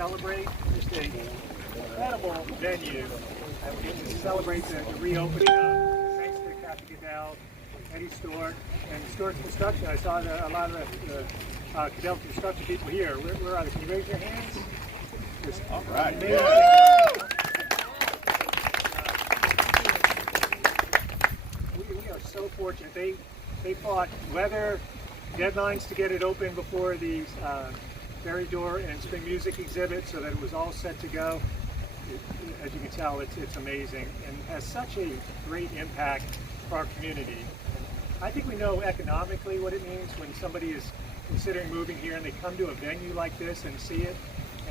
celebrate just an incredible venue. And we get to celebrate the reopening of Shakespeare, Kathy Goodell, Eddie Stewart, and Stewart's Construction. I saw a lot of the Goodell Construction people here. Where are they? Can you raise your hands? All right. We are so fortunate. They fought weather deadlines to get it open before the Ferry Door and Spring Music exhibit, so that it was all set to go. As you can tell, it's amazing and has such a great impact for our community. And I think we know economically what it means when somebody is considering moving here and they come to a venue like this and see it,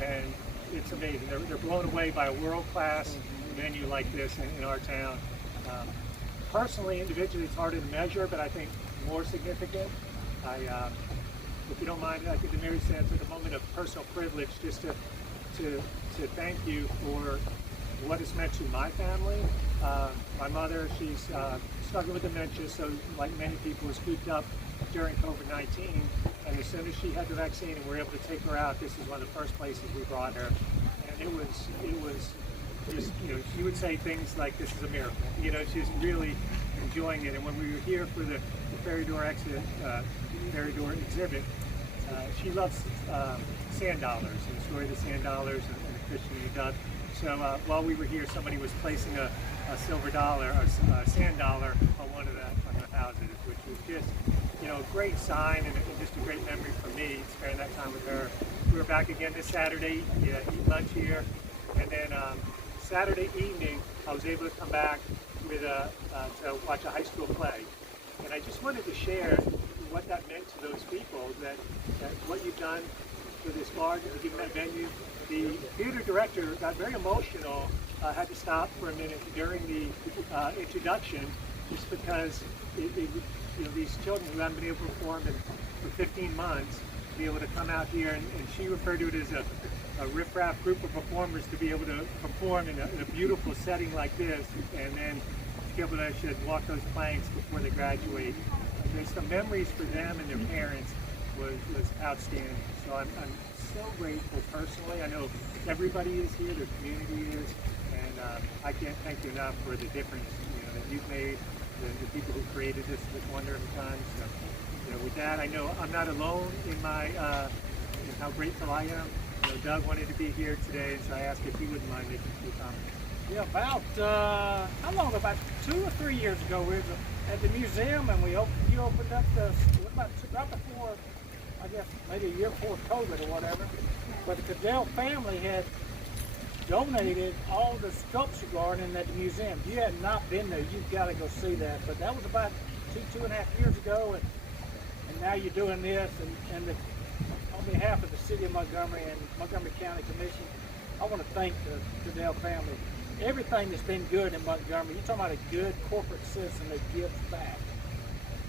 and it's amazing. They're blown away by a world-class venue like this in our town. Personally, individually, it's harder to measure, but I think more significant. If you don't mind, I think the Mary stands at a moment of personal privilege just to thank you for what it's meant to my family. My mother, she's struggling with dementia, so like many people, was cooped up during COVID-19. And as soon as she had the vaccine and we were able to take her out, this is one of the first places we brought her. And it was just, she would say things like, "This is a miracle." She's really enjoying it. And when we were here for the Ferry Door exhibit, she loves sand dollars and the story of the sand dollars and the Christian Duck. So while we were here, somebody was placing a silver dollar, or a sand dollar, on one of the houses, which was just a great sign and just a great memory for me, spending that time with her. We were back again this Saturday, eat lunch here, and then Saturday evening I was able to come back with to watch a high school play. And I just wanted to share what that meant to those people, that what you've done for this garden, to give that venue. The theater director got very emotional, had to stop for a minute during the introduction, just because these children who haven't been able to perform for 15 months, to be able to come out here, and she referred to it as a riffraff group of performers to be able to perform in a beautiful setting like this, and then to be able to walk those planks before they graduate. There's some memories for them and their parents was outstanding. So I'm so grateful personally. I know everybody is here, the community is, and I can't thank you enough for the difference that you've made, the people who created this wonder of the time. So with that, I know I'm not alone in my in how grateful I am. Doug wanted to be here today, so I asked if he wouldn't mind making a few comments. Yeah, about how long? About 2 or 3 years ago, we were at the museum, and you opened up about right before, I guess maybe a year before COVID or whatever. But the Goodell family had donated all the sculpture garden at the museum. If you had not been there, you've got to go see that. But that was about 2.5 years ago, and now you're doing this, and on behalf of the City of Montgomery and Montgomery County Commission, I want to thank the Goodell family. Everything that's been good in Montgomery, you're talking about a good corporate citizen that gives back.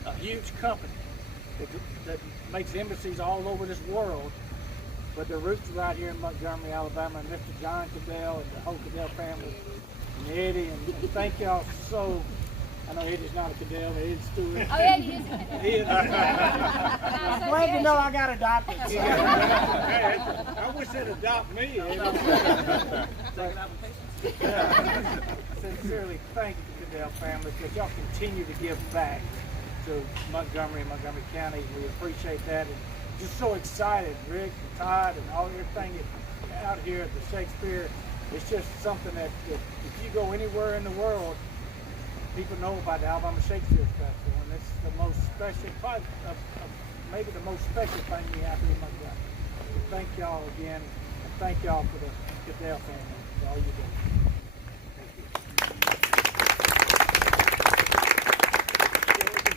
A huge company that makes embassies all over this world, but their roots are right here in Montgomery, Alabama, and Mr. John Goodell and the whole Goodell family, and Eddie, and thank y'all so. I know Eddie's not a Goodell, Eddie's Stewart. Oh yeah, he is. He is. I'm glad to know I got adopted. I wish they'd adopt me. Sincerely thank the Goodell family, because y'all continue to give back to Montgomery and Montgomery County. We appreciate that, and just so excited, Rick and Todd and everything out here at the Shakespeare. It's just something that if you go anywhere in the world, people know about the Alabama Shakespeare Festival, and it's the most special, probably maybe the most special thing we have here in Montgomery. So thank y'all again, and thank y'all for the Goodell family, for all you do.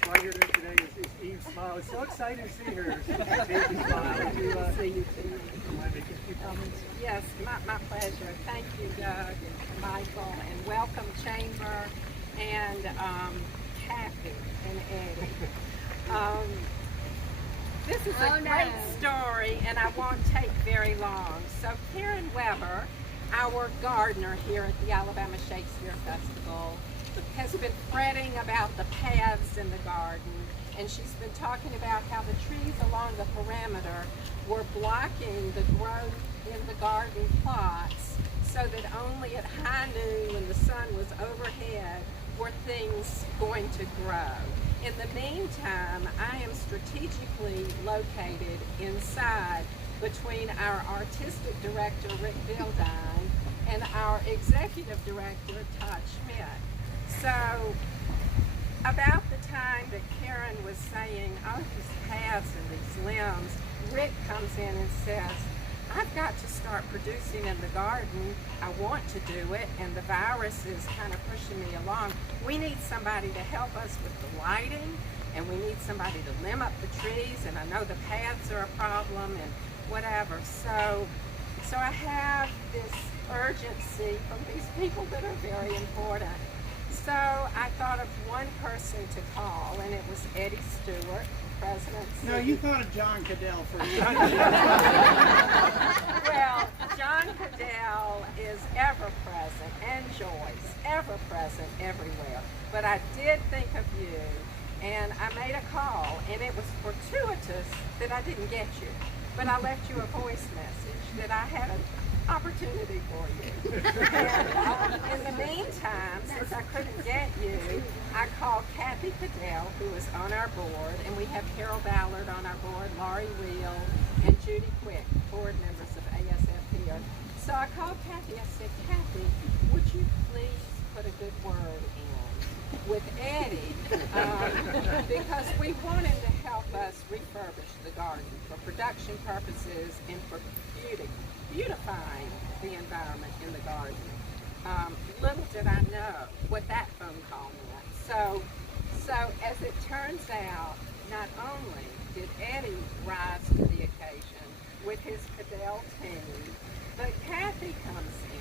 Brighter than today is Eve's smile. It's so exciting to see her. Eve's smile. See you too. Want to make a few comments? Yes, my pleasure. Thank you, Doug and Michael, and welcome Chamber and Kathy and Eddie. This is a great story, and I won't take very long. So Karen Weber, our gardener here at the Alabama Shakespeare Festival, has been fretting about the paths in the garden, and she's been talking about how the trees along the perimeter were blocking the growth in the garden plots, so that only at high noon when the sun was overhead were things going to grow. In the meantime, I am strategically located inside between our artistic director, Rick Vildine, and our executive director, Todd Schmidt. So, about the time that Karen was saying, oh, these paths and these limbs, Rick comes in and says, I've got to start producing in the garden. I want to do it, and the virus is kind of pushing me along. We need somebody to help us with the lighting, and we need somebody to limb up the trees, and I know the paths are a problem, and whatever. So I have this urgency from these people that are very important. So I thought of one person to call, and it was Eddie Stewart, president. No, you thought of John Cadell for you. Well, John Cadell is ever present, and Joyce, ever present everywhere. But I did think of you, and I made a call, and it was fortuitous that I didn't get you. But I left you a voice message that I had an opportunity for you. And in the meantime, since I couldn't get you, I called Kathy Cadell, who is on our board, and we have Carol Ballard on our board, Laurie Reel, and Judy Quick, board members of ASF here. So I called Kathy. I said, Kathy, would you please put a good word in with Eddie, because we want him to help us refurbish the garden for production purposes and for beautifying the environment in the garden. Little did I know what that phone call meant. So as it turns out, not only did Eddie rise to the occasion with his Cadell team, but Kathy comes in.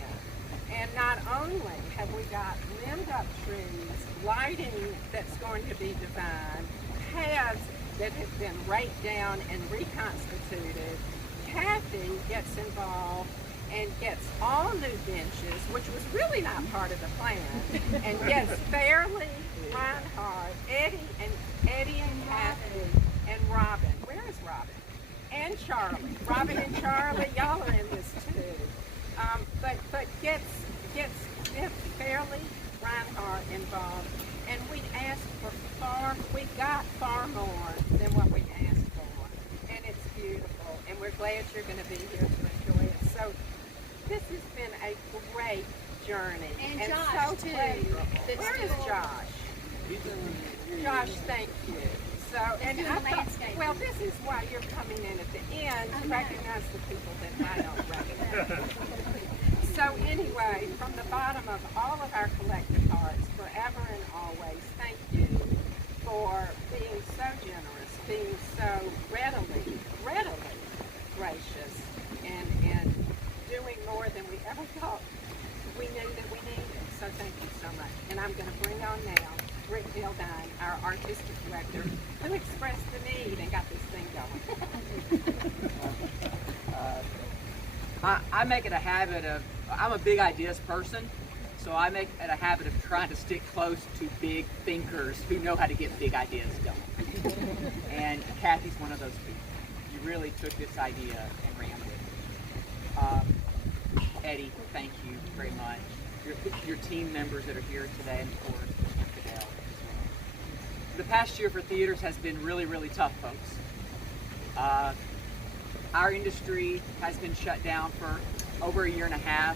And not only have we got limbed up trees, lighting that's going to be divine, paths that have been raked down and reconstituted, Kathy gets involved and gets all new benches, which was really not part of the plan, and gets Fairley, Reinhardt, Eddie and Kathy, and Robin. Where is Robin? And Charlie. Robin and Charlie, y'all are in this too. But gets Fairley, Reinhardt involved, and we got far more than what we asked for, and it's beautiful, and we're glad you're going to be here to enjoy it. So this has been a great journey, and so Josh too. pleasurable. Where is Josh? Josh, thank you. So, and I thought, well, this is why you're coming in at the end to recognize the people that I don't recognize. So anyway, from the bottom of all of our collective hearts, forever and always, thank you for being so generous, being so readily gracious, and doing more than we ever thought we knew that we needed. So thank you so much. And I'm going to bring on now Rick Vildine, our artistic director, who expressed the need and got this thing going. I make it a habit of, I'm a big ideas person, so I make it a habit of trying to stick close to big thinkers who know how to get big ideas done. And Kathy's one of those people. You really took this idea and ran with it. Eddie, thank you very much. Your team members that are here today, and of course, Fidel as well. The past year for theaters has been really, really tough, folks. Our industry has been shut down for over a year and a half.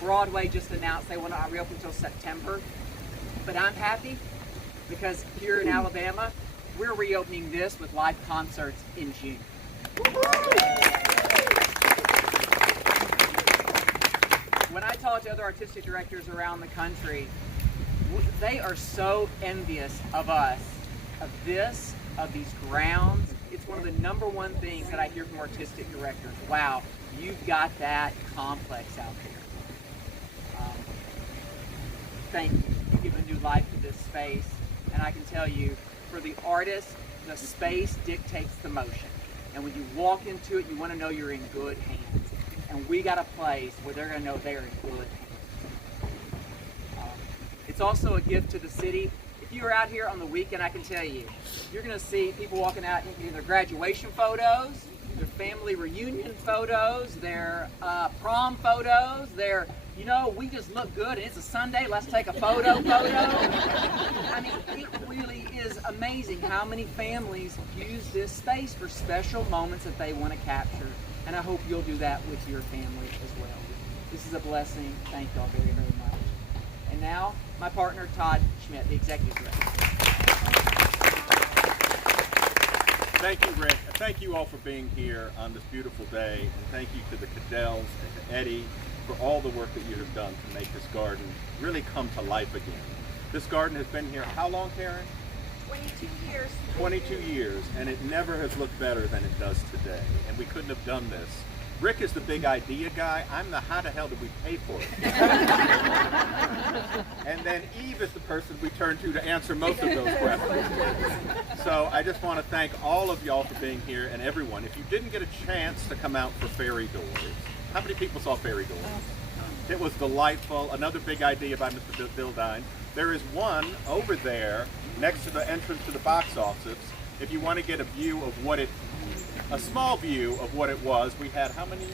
Broadway just announced they will not reopen until September. But I'm happy because here in Alabama, we're reopening this with live concerts in June. When I talk to other artistic directors around the country, they are so envious of us, of these grounds. It's one of the number one things that I hear from artistic directors. Wow, you've got that complex out there. Thank you. You've given new life to this space. And I can tell you, for the artist, the space dictates the motion. And when you walk into it, you want to know you're in good hands. And we got a place where they're going to know they're in good hands. It's also a gift to the city. If you're out here on the weekend, I can tell you, you're going to see people walking out in their graduation photos, their family reunion photos, their prom photos, their, we just look good and it's a Sunday, let's take a photo. I mean, it really is amazing how many families use this space for special moments that they want to capture. And I hope you'll do that with your family as well. This is a blessing. Thank y'all very, very much. And now, my partner, Todd Schmidt, the Executive Director. Thank you, Rick. And thank you all for being here on this beautiful day. And thank you to the Cadells and to Eddie for all the work that you have done to make this garden really come to life again. This garden has been here how long, Karen? 22 years. 22 years, and it never has looked better than it does today. And we couldn't have done this. Rick is the big idea guy. I'm the how the hell did we pay for it? And then Eve is the person we turn to answer most of those questions. So I just want to thank all of y'all for being here and everyone. If you didn't get a chance to come out for Fairy Doors, how many people saw Fairy Doors? It was delightful. Another big idea by Mr. Bildine. There is one over there next to the entrance to the box office. If you want to get a view of what a small view of what it was, we had how many?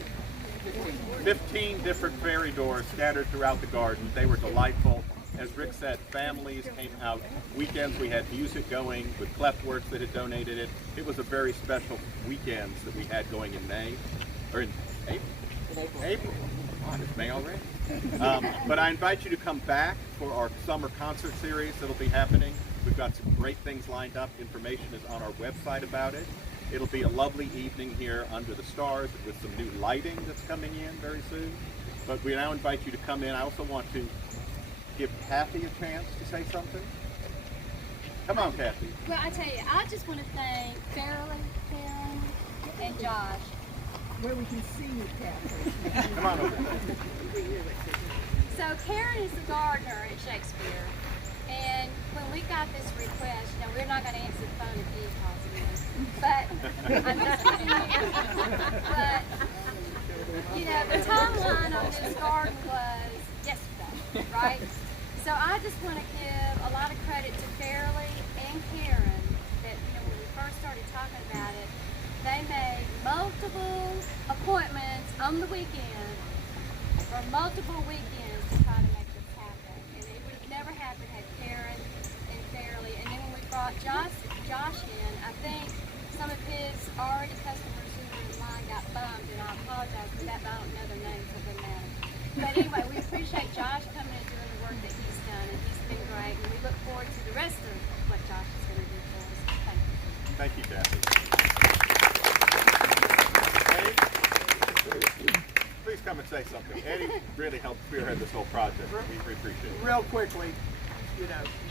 15 different fairy doors scattered throughout the garden. They were delightful. As Rick said, families came out. Weekends we had music going with Cleftworks that had donated it. It was a very special weekends that we had going in May, or in April. April. Come on, it's May already. But I invite you to come back for our summer concert series that'll be happening. We've got some great things lined up. Information is on our website about it. It'll be a lovely evening here under the stars with some new lighting that's coming in very soon. But we now invite you to come in. I also want to give Kathy a chance to say something. Come on, Kathy. Well, I tell you, I just want to thank Farrelly, Karen, and Josh. Where we can see you, Kathy. Come on over there. So Karen is the gardener at Shakespeare, and when we got this request, we're not going to answer the phone if he calls in, but I'm just kidding. But the timeline on this garden was yesterday, right? So I just want to give a lot of credit to Farrelly and Karen that when we first started talking about it, they made multiple appointments on the weekend for multiple weekends to try to make this happen. And it would have never happened had Karen and Farrelly. And then when we brought Josh in, I think some of his already customers who were in line got bummed, and I apologize for that, but I don't know their names, so it doesn't matter. But anyway, we appreciate Josh coming and doing the work that he's done, and he's been great. And we look forward to the rest of what Josh is going to do for us. Thank you. Thank you, Kathy. Please come and say something. Eddie really helped spearhead this whole project. We appreciate it. Real quickly,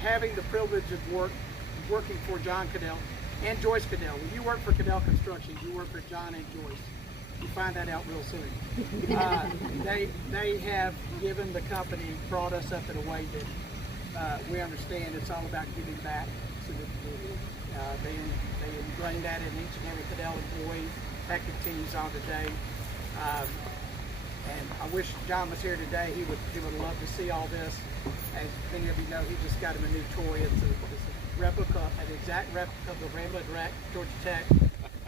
having the privilege of working for John Cadell and Joyce Cadell. When you work for Cadell Construction, you work for John and Joyce. You find that out real soon. They have given the company, brought us up in a way that we understand it's all about giving back to the community. They ingrained that in each and every Cadell employee. That continues on today. And I wish John was here today. He would love to see all this. As many of you know, he just got him a new toy. It's a replica, an exact replica of the Rambler Direct, Georgia Tech.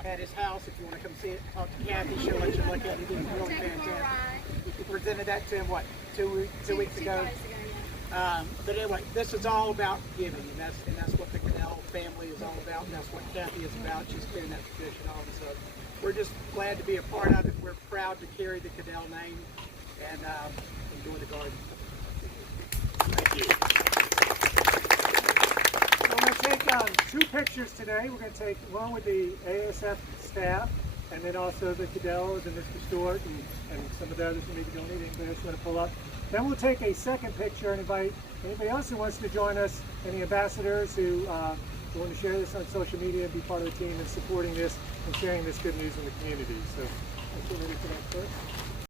At his house, if you want to come see it, talk to Kathy, she'll let you look at it. It's really fantastic. We presented that to him, two weeks ago? But anyway, this is all about giving, and that's what the Cadell family is all about, and that's what Kathy is about. She's carrying that tradition on. So we're just glad to be a part of it. We're proud to carry the Cadell name and enjoy the garden. Thank you. So I'm going to take two pictures today. We're going to take one with the ASF staff, and then also the Cadells and Mr. Stewart and some of the others who may be donating. Anybody else want to pull up? Then we'll take a second picture and invite anybody else who wants to join us, any ambassadors who want to share this on social media and be part of the team in supporting this and sharing this good news in the community. So, let's get ready for that first.